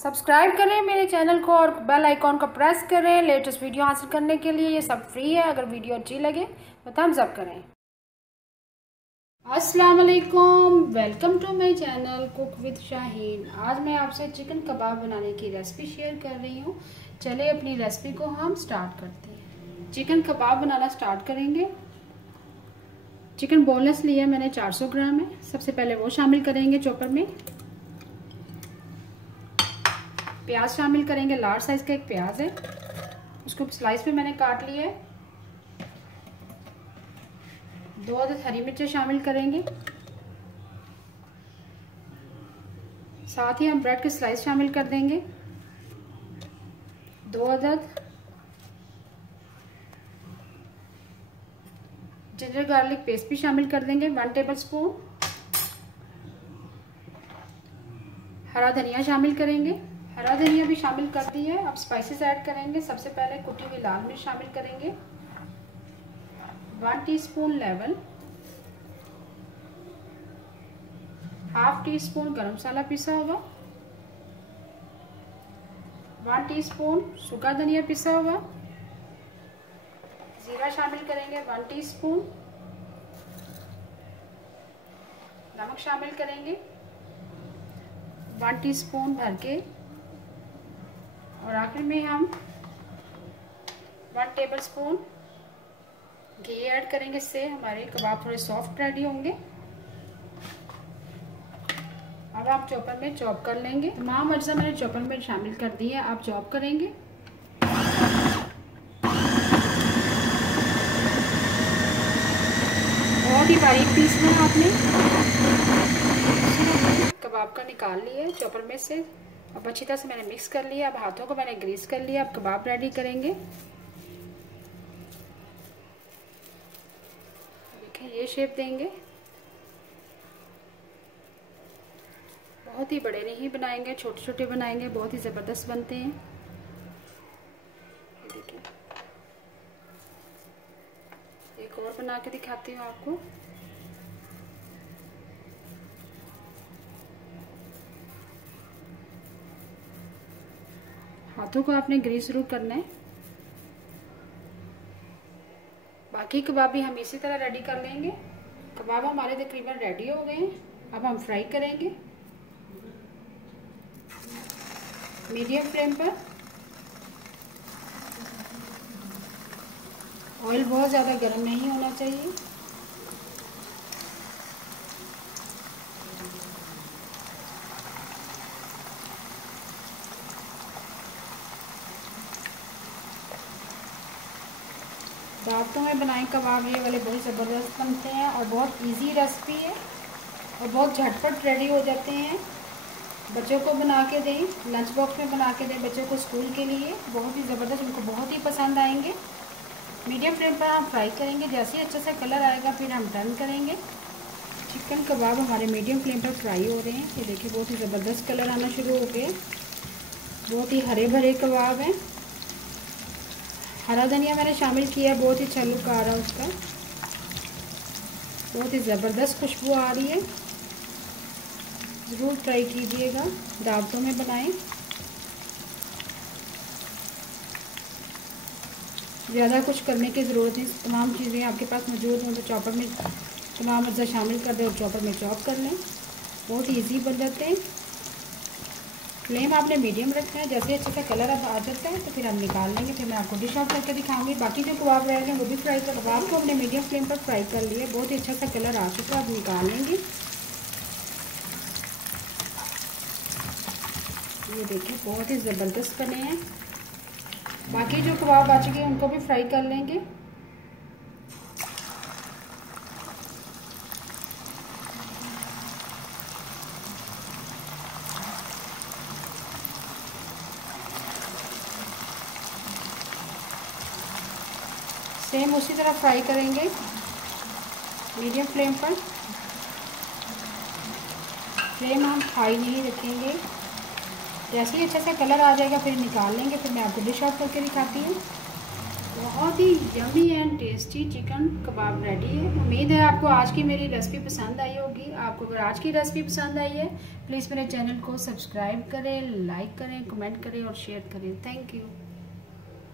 Subscribe करें मेरे channel को और बेल आइकॉन को प्रेस करें लेटेस्ट वीडियो हासिल करने के लिए। ये सब फ्री है। अगर वीडियो अच्छी लगे तो थम्स अप करें। अस्सलाम वालेकुम, welcome to my channel cook with Shaheen. आज मैं आपसे चिकन कबाब बनाने की रेसिपी शेयर कर रही हूँ। चले अपनी रेसिपी को हम स्टार्ट करते हैं। चिकन कबाब बनाना स्टार्ट करेंगे। चिकन बोनलेस लिया मैंने 400 ग्राम है। सबसे पहले वो शामिल करेंगे चॉपर में। प्याज शामिल करेंगे, लार्ज साइज का एक प्याज है, उसको स्लाइस में मैंने काट लिया है। 2 अदद हरी मिर्चें शामिल करेंगे। साथ ही हम ब्रेड के स्लाइस शामिल कर देंगे। 2 अदद जिंजर गार्लिक पेस्ट भी शामिल कर देंगे। 1 टेबलस्पून हरा धनिया शामिल करेंगे। हरा धनिया भी शामिल कर दी है। अब स्पाइसेस ऐड करेंगे। सबसे पहले कुटी हुई लाल मिर्च शामिल करेंगे। 1 teaspoon lemon, half tea spoon गरम मसाला पिसा हुआ, 1 टीस्पून सूखा धनिया पिसा हुआ, जीरा शामिल करेंगे 1 टीस्पून, नमक शामिल करेंगे 1 टीस्पून भर के, और आखिर में हम 1 टेबलस्पून घी ऐड करेंगे। इससे हमारे कबाब थोड़े सॉफ्ट रेडी होंगे। अब आप चॉपर में चॉप कर लेंगे। तमाम अज्जा मैंने चॉपर में शामिल कर दिए हैं। आप चॉप करेंगे। बहुत ही बारीक पीस में आपने कबाब का निकाल लिया है चॉपर में से। अब अच्छी तरह से मैंने मिक्स कर लिया। अब हाथों को मैंने ग्रीस कर लिया। अब कबाब रेडी करेंगे। देखिए ये शेप देंगे। बहुत ही बड़े नहीं बनाएंगे, छोटे छोटे बनाएंगे, बहुत ही ज़बरदस्त बनते हैं। देखिए एक और बना के दिखाती हूँ आपको। हाथों को आपने ग्रीस जरूर करना है। बाकी कबाब भी हम इसी तरह रेडी कर लेंगे। कबाब हमारे तकरीबन रेडी हो गए हैं। अब हम फ्राई करेंगे मीडियम फ्लेम पर। ऑयल बहुत ज़्यादा गर्म नहीं होना चाहिए। दावतों में बनाए कबाब ये वाले बहुत ज़बरदस्त बनते हैं और बहुत इजी रेसिपी है और बहुत झटपट रेडी हो जाते हैं। बच्चों को बना के दें, लंच बॉक्स में बना के दें बच्चों को स्कूल के लिए। बहुत ही ज़बरदस्त, उनको बहुत ही पसंद आएंगे। मीडियम फ्लेम पर हम फ्राई करेंगे। जैसे ही अच्छे से कलर आएगा फिर हम टर्न करेंगे। चिकन कबाब हमारे मीडियम फ्लेम पर फ्राई हो रहे हैं। ये देखिए बहुत ही ज़बरदस्त कलर आना शुरू हो गए। बहुत ही हरे भरे कबाब हैं। हरा धनिया मैंने शामिल किया, बहुत ही अच्छा लुक आ रहा है उसका। बहुत ही ज़बरदस्त खुशबू आ रही है। ज़रूर ट्राई कीजिएगा, दावतों में बनाएं। ज़्यादा कुछ करने की ज़रूरत नहीं, तमाम चीज़ें आपके पास मौजूद हों तो चॉपर में तमाम अज्जा शामिल कर दें और चॉपर में चॉप कर लें। बहुत ही ईजी बन जाते हैं। फ्लेम आपने मीडियम रखना है। जैसे अच्छे से कलर अब आ जाता है तो फिर हम निकाल लेंगे। फिर मैं आपको डिश आउट करके दिखाऊंगी। बाकी जो कबाब रह गए वो भी फ्राई कर, कबाब को हमने मीडियम फ्लेम पर फ्राई कर लिया। बहुत ही अच्छा सा कलर आ चुका है। अब निकाल लेंगे। ये देखिए बहुत ही ज़बरदस्त बने हैं। बाकी जो कबाब बच गए उनको भी फ्राई कर लेंगे। सेम उसी तरह फ्राई करेंगे मीडियम फ्लेम पर। फ्लेम हम हाई नहीं रखेंगे। जैसे ही अच्छे से कलर आ जाएगा फिर निकाल लेंगे। फिर मैं आपको डिश आउट करके दिखाती हूँ। बहुत ही yummy and tasty chicken kebab ready है। उम्मीद है आपको आज की मेरी रेसिपी पसंद आई होगी। आपको अगर आज की रेसिपी पसंद आई है प्लीज़ मेरे चैनल को सब्सक्राइब करें, लाइक करें, कमेंट करें और शेयर करें। Thank you.